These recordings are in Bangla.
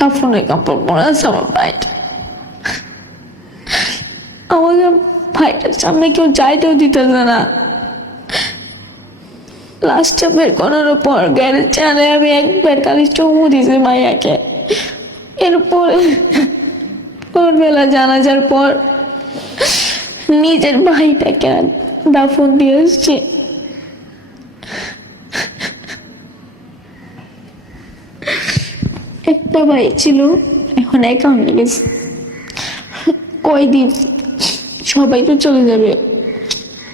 কাপড়ে কাপড় পরে আছে আমার আমাদের ভাইটার সামনে কেউ যাইতেও দিতেছে না। বের করার পর গ্যারেজ চালে আমি একবার খালি চমু দিয়েছি মাইয়াকে। এরপরে ভোরবেলা জানাজার পর নিজের ভাইটাকে দাফন দিয়ে এসছে। একটা ভাই ছিল এখন একা হয়ে গেছে। কয়দিন সবাই তো চলে যাবে।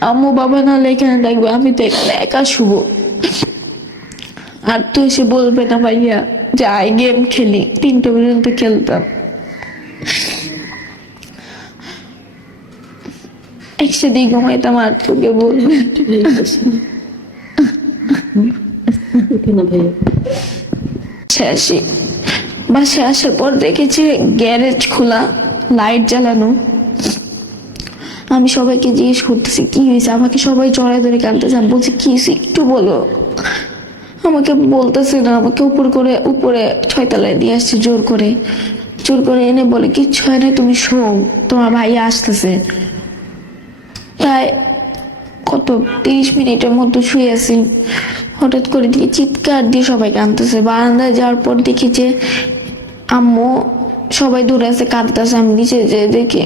আম্মু বাবা নাহলে এখানে থাকবে আমি তো এখানে একা শুভ আর তো এসে বলবে না ভাইয়া যে আই গেম খেলি তিনটে পর্যন্ত খেলতাম। একসাথে ঘুমাইতাম আর তোকে বলবে ভাইয়া? বাসায় আসার পর দেখেছি গ্যারেজ খোলা, লাইট জ্বালানো। আমি সবাইকে জিজ্ঞেস করতেছি, কি হয়েছে? আমাকে সবাই জড়ায় ধরে কাঁদতেছে। আমি বলছি, কি হয়েছে? একটু বলো। আমাকে বলতেছে না, আমাকে উপর করে, উপরে ছয়তলায় দিয়ে আসছে জোর করে। জোর করে এনে বলে, কিচ্ছু হয় না, তুমি শো তোমার ভাই আসতেছে। প্রায় কত, তিরিশ মিনিটের মতো শুয়ে আছি। হঠাৎ করে দিকে চিৎকার দিয়ে সবাই কাঁদতেছে। বারান্দায় যাওয়ার পর দেখি যে আম্মু সবাই দূরে আছে কাঁদতেছে আমি নিচে যেয়ে দেখি।